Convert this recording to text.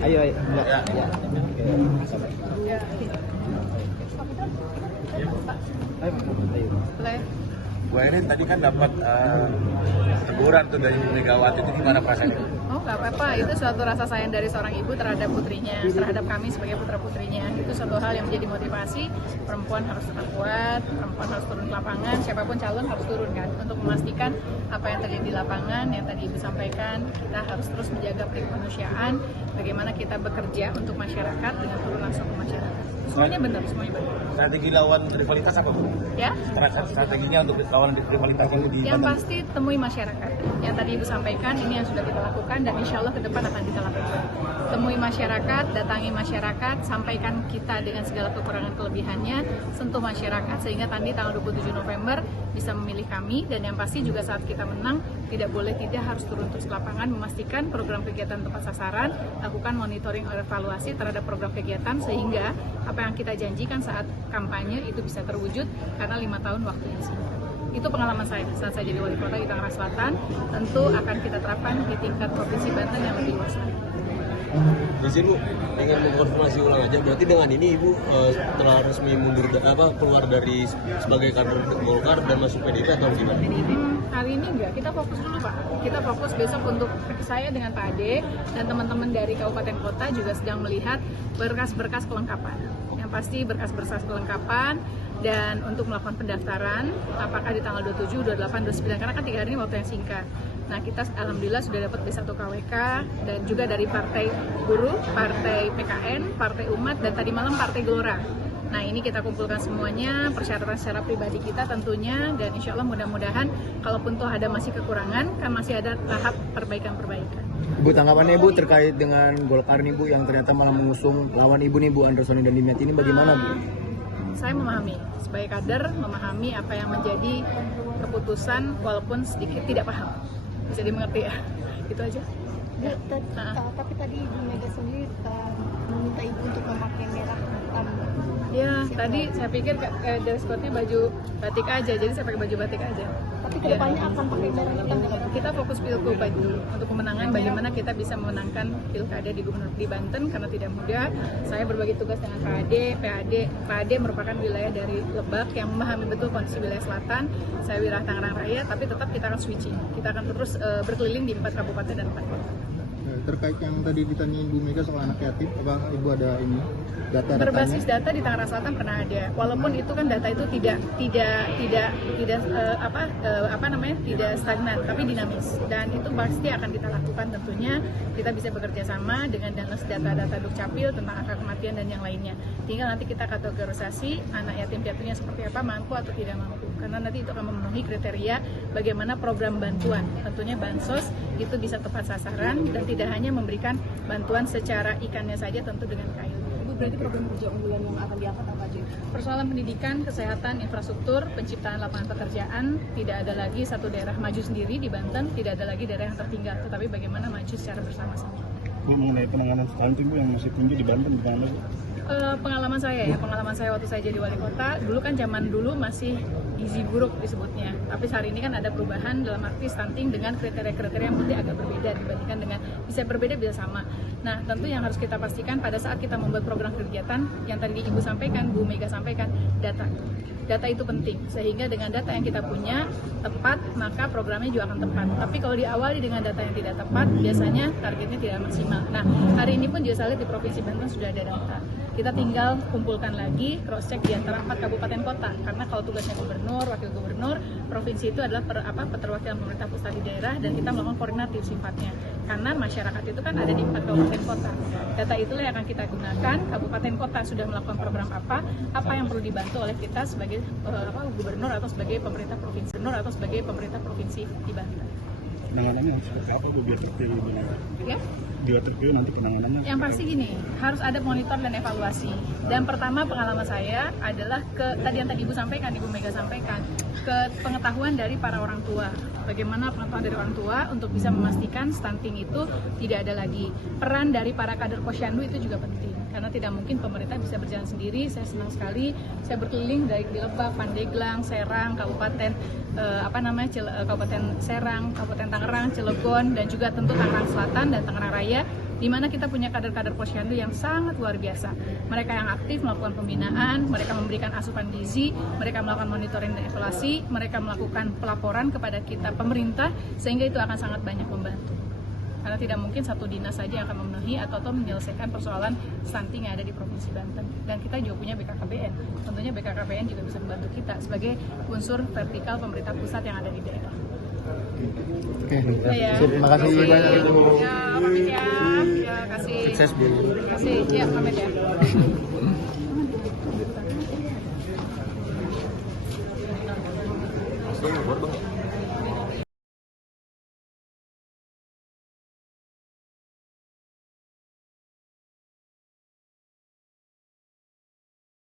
Ayo, ayo. Ya. Ya. Ayo. Boleh. Bu Erin tadi kan dapat teguran tuh dari Bu Megawati, itu gimana perasaannya? Oh, nggak apa-apa. Itu suatu rasa sayang dari seorang ibu terhadap putrinya, terhadap kami sebagai putra-putrinya. Itu suatu hal yang menjadi motivasi. Perempuan harus tetap kuat, perempuan harus turun ke lapangan, siapapun calon harus turun kan, untuk memastikan apa yang terjadi di lapangan, yang tadi ibu sampaikan. Kita harus terus menjaga kemanusiaan, bagaimana kita bekerja untuk masyarakat dengan turun langsung ke masyarakat. Semuanya benar, semuanya benar. Strategi lawan rivalitas apa, Bu? Ya? Strateginya untuk lawan rivalitas ini di Yang Banten? pasti temui masyarakat. Yang tadi ibu sampaikan ini yang sudah kita lakukan dan insya Allah ke depan akan kita lakukan. Temui masyarakat, datangi masyarakat, sampaikan kita dengan segala kekurangan kelebihannya, sentuh masyarakat sehingga tadi tanggal 27 November bisa memilih kami, dan yang pasti juga saat kita menang tidak harus turun terus ke lapangan, memastikan program kegiatan tepat sasaran, lakukan monitoring atau evaluasi terhadap program kegiatan sehingga apa yang kita janjikan saat kampanye itu bisa terwujud karena 5 tahun waktunya singkat. Itu pengalaman saya saat saya jadi wali kota di Tangerang Selatan, tentu akan kita terapkan di tingkat provinsi Banten yang lebih luas lagi. Di sini Bu, ingin mengkonfirmasi ulang aja, berarti dengan ini Ibu telah resmi mundur keluar dari sebagai kader Golkar dan masuk PDIP atau gimana? Hari ini enggak, kita fokus dulu Pak. Kita fokus besok untuk saya dengan Pak Ade dan teman-teman dari kabupaten kota juga sedang melihat berkas-berkas kelengkapan. Yang pasti berkas-berkas kelengkapan dan untuk melakukan pendaftaran apakah di tanggal 27, 28, 29 karena kan 3 hari ini waktu yang singkat. Nah, kita alhamdulillah sudah dapat B1 KWK dan juga dari Partai Buruh, Partai PKN, Partai Umat, dan tadi malam Partai Gelora. Nah, ini kita kumpulkan semuanya, persyaratan secara pribadi kita tentunya, dan insya Allah mudah-mudahan kalaupun toh ada masih kekurangan, kan masih ada tahap perbaikan-perbaikan. Bu, tanggapannya Bu terkait dengan Golkar nih Bu yang ternyata malah mengusung lawan Ibu nih Bu, Androsoni dan Dimyati ini bagaimana Bu? Saya memahami, sebagai kader memahami apa yang menjadi keputusan walaupun sedikit tidak paham. Bisa dimengerti ya, itu aja. Bu, tapi tadi Ibu Mega sendiri meminta Ibu untuk memakai merah hitam. Ya, tadi saya pikir dress code-nya baju batik aja, jadi saya pakai baju batik aja. Tapi kedepannya akan pakai merah hitam. Kita fokus pilkada dulu untuk kemenangan, bagaimana kita bisa memenangkan pilkada di Gubernur di Banten karena tidak mudah. Saya berbagi tugas dengan Pak Ade merupakan wilayah dari Lebak yang memahami betul kondisi wilayah selatan. Saya wilayah Tangerang Raya, tapi tetap kita akan switching. Kita akan terus berkeliling di 4 kabupaten dan 4 kota. Terkait yang tadi ditanyain Bu Mega soal anak yatim, apa Ibu ada ini data-datanya? Berbasis data di Tangerang Selatan pernah ada, walaupun itu kan data itu tidak stagnan, tapi dinamis, dan itu pasti akan kita lakukan tentunya. Kita bisa bekerja sama dengan data-data Dukcapil tentang angka kematian dan yang lainnya. Tinggal nanti kita kategorisasi anak yatim piatunya seperti apa, mampu atau tidak mampu, karena nanti itu akan memenuhi kriteria bagaimana program bantuan, tentunya bansos itu bisa tepat sasaran dan tidak hanya memberikan bantuan secara ikannya saja, tentu dengan kayu. Ibu, berarti program kerja unggulan yang akan diangkat apa aja? Persoalan pendidikan, kesehatan, infrastruktur, penciptaan lapangan pekerjaan, tidak ada lagi satu daerah maju sendiri di Banten, tidak ada lagi daerah yang tertinggal, tetapi bagaimana maju secara bersama-sama. Bu, mengenai penanganan stunting Bu yang masih tinggi di Banten gimana Bu? Pengalaman saya waktu saya jadi wali kota, dulu kan zaman dulu masih gizi buruk disebutnya, tapi hari ini kan ada perubahan dalam arti stunting dengan kriteria-kriteria yang mungkin agak berbeda dibandingkan dengan, bisa berbeda bisa sama. Nah, tentu yang harus kita pastikan pada saat kita membuat program kegiatan yang tadi Ibu sampaikan, Bu Mega sampaikan, data itu penting, sehingga dengan data yang kita punya tepat, maka programnya juga akan tepat. Tapi kalau diawali dengan data yang tidak tepat, biasanya targetnya tidak maksimal. Nah, hari ini pun juga saya lihat di Provinsi Banten sudah ada data. Kita tinggal kumpulkan lagi, cross check di antara 4 kabupaten kota, karena kalau tugasnya gubernur, wakil gubernur, provinsi itu adalah perwakilan pemerintah pusat di daerah, dan kita melakukan koordinatif sifatnya, karena masyarakat itu kan ada di 4 kabupaten kota. Data itulah yang akan kita gunakan. Kabupaten kota sudah melakukan program apa yang perlu dibantu oleh kita sebagai gubernur atau sebagai pemerintah provinsi di Banten. Penanganannya seperti apa Bu biar terpilih? Ya? Biar terpilih nanti penanganannya? Yang pasti gini, harus ada monitor dan evaluasi. Dan pertama pengalaman saya adalah tadi yang Ibu sampaikan, Ibu Mega sampaikan, ke pengetahuan dari para orang tua. Bagaimana pengetahuan dari orang tua untuk bisa memastikan stunting itu tidak ada lagi. Peran dari para kader posyandu itu juga penting. Karena tidak mungkin pemerintah bisa berjalan sendiri. Saya senang sekali, saya berkeliling dari di Lebak, Pandeglang, Serang, Kabupaten Kabupaten Serang, Kabupaten Tangerang, Cilegon, dan juga tentu Tangerang Selatan dan Tangerang Raya, di mana kita punya kader-kader posyandu yang sangat luar biasa. Mereka yang aktif melakukan pembinaan, mereka memberikan asupan gizi, mereka melakukan monitoring dan evaluasi, mereka melakukan pelaporan kepada kita pemerintah, sehingga itu akan sangat banyak membantu. Karena tidak mungkin satu dinas saja yang akan memenuhi atau menyelesaikan persoalan stunting yang ada di Provinsi Banten. Dan kita juga punya BKKBN. Tentunya BKKBN juga bisa membantu kita sebagai unsur vertikal pemerintah pusat yang ada di daerah. Oke, Ya. terima kasih banyak Ibu. Ya, pamit ya. Ya, kasih. Sukses Bu. Kasih. Ya, pamit ya. Bang, keluar, Bang.